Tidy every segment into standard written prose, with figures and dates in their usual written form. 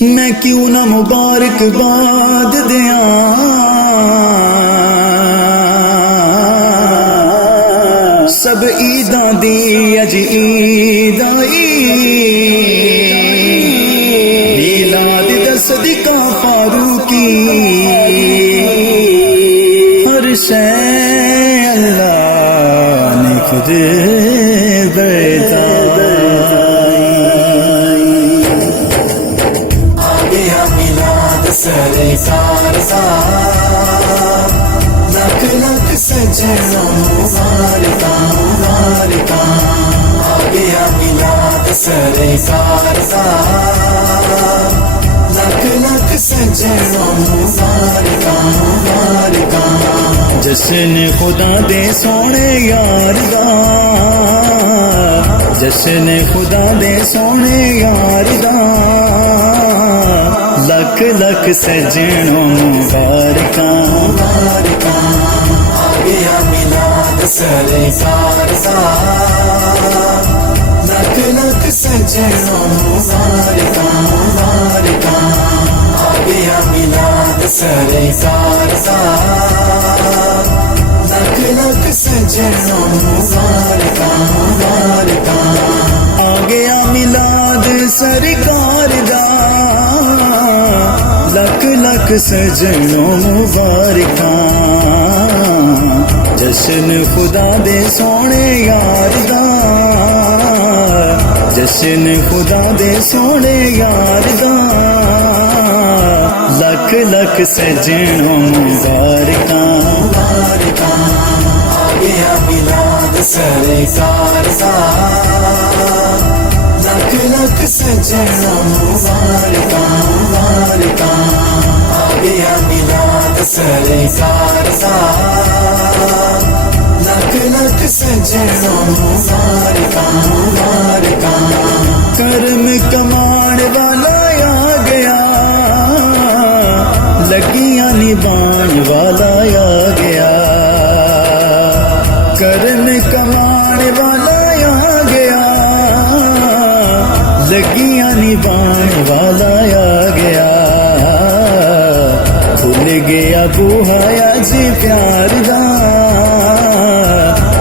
मैं क्यों ना मुबारकबाद दियां, सब ईदां दी अज ईद आई। मिलाद दसदिका फारूकी, हर शै अल्लाह ने खुद सरकार साहब लख लख सजना मुबारकां मुबारकां। आ गया मिलाद सरकार साहब लख लख सजना मुबारकां मुबारकां। जश्न खुदा दे सोने यार दा, जश्न खुदा दे सोने यार दा, लख लख सजनों मुबारकां मुबारकां। आ गया मिलाद सरकार साहब लख लख सजनों मुबारकां मुबारकां। आ गया मिलाद सरकार साहब लख लख सजनों मुबारकां मुबारकां। आ गया मिलाद सरकार दा, लख लख सजनों मुबारकां। जश्न खुदा दे सोने यार दा, जश्न खुदा दे सोने यार दा, लख लख सजनों मुबारकां मुबारकां। आ गया मिलाद सरकार साहब लख लख सजनों मुबारकां मुबारकां। आ गया मिलाद सरकार साहब लख लख सजनों मुबारकां मुबारकां। करम कमाण वाला आ गया, लगियां निभाण वाला आ गया। करम कमाण वाला आ गया, लगियां निभाण वाला आ गया। भूल गया बुहाया जी प्यार दा,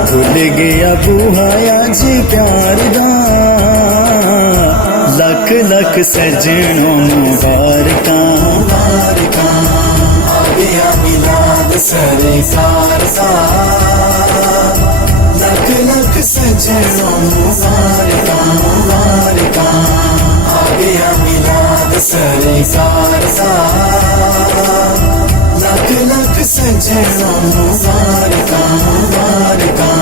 भूल गया बुहाया जी प्यार दा, लख लख सजनों मुबारकां मुबारकां। आ गया मिलाद सरकार साहब लख लख सजनों मुबारकां मुबारकां। आ गया मिलाद सरकार साहब लख लख सजनों मुबारकां मुबारकां।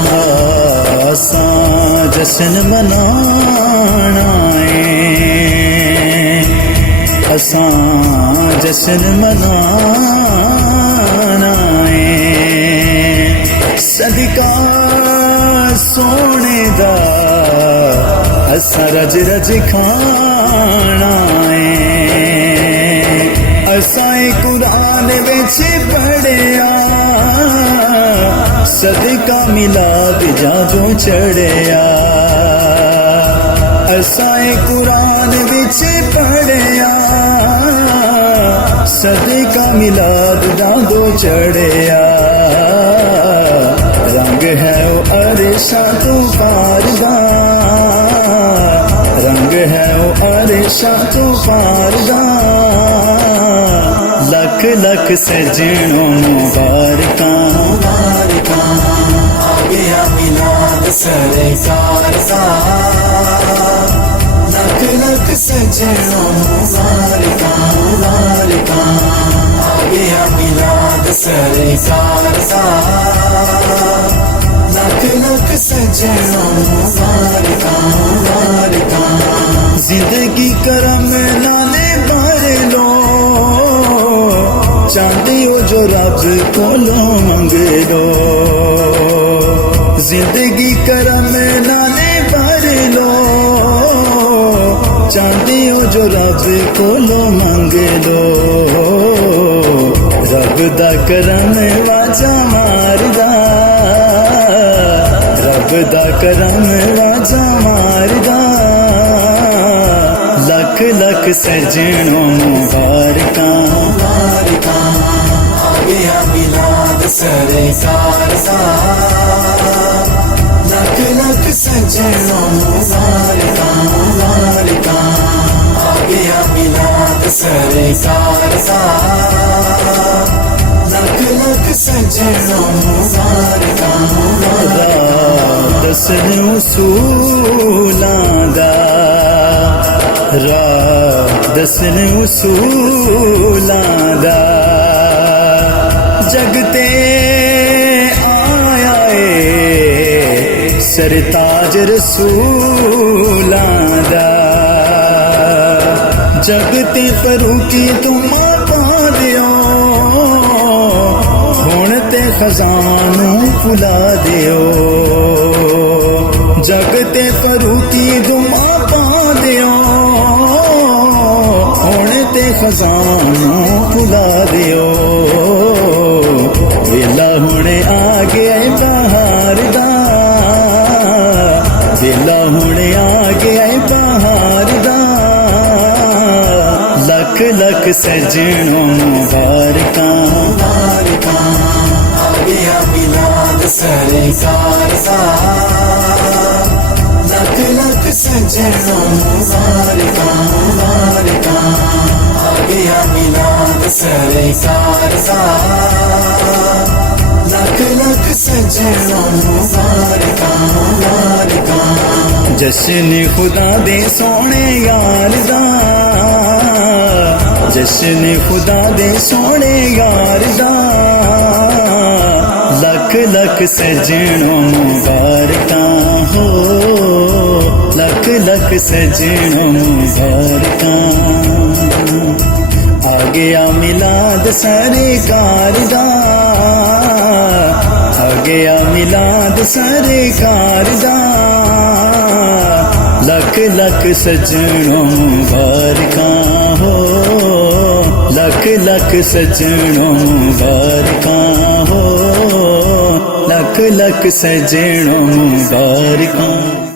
असां जश्न मनाना है, असां जश्न मनाना है। सदका सोने दा असां रज रज खाना है। असां कुरान विच पढ़िया, सदका मिलाद जादों चढ़िया। असां कुरान विच पढ़िया, सदका मिलाद जादों चढ़िया। रंग है वो अरशा तो पार दा, रंग है वो अरशा तो पार दा, लख लख सजनों मुबारकां मुबारकां। आ गया मिलाद सरकार साहब लख लख सजनों मुबारकां मुबारकां। आ गया मिलाद सरकार साहब लख लख सजनों मुबारकां मुबारकां। जिंदगी करम नाले भर लो, चाहते हो जो रब कोलो मंग लो। जिंदगी करम नाले भर लो, चाहते हो जो रब कोलो मंग लो। रब दा करम वाजा मारदा, रब दा करम वाजा मारदा, लख लख लख सजनों मुबारकां आ गया मिलाद सरकार दा लख लख सजनों मुबारकां आ गया मिलाद सरकार दा लख लख सजनों मुबारकां दसन उसूलां दा दसन उसूलां दा जगते आया ए सरताज रसूलां दा जगते फरूकी तुम पा दियो हुण ते खजानू भुला दियो जगते फरूकी गुमा पा दियो हुण ते खजानू भुला दियो वेला हुणे आ गया बहार दा वेला हुणे आ गया बहार दा लख लख सजनों मुबारकां आ गया मिलाद सरकार दा लख लख सजनों मुबारकां आ गया मिलाद सरकार दा लख लख सजनों मुबारकां जश्न खुदा दे सोने यार दा जश्न खुदा दे सोने यार दा लख लख सजनों मुबारकां हो लख लख सजनों मुबारकां आ गया मिलाद सरकार दा आ गया मिलाद सरकार दा लख लख सजनों मुबारकां हो लख लख सजनों मुबारकां हो लख लख सजनों मुबारकां।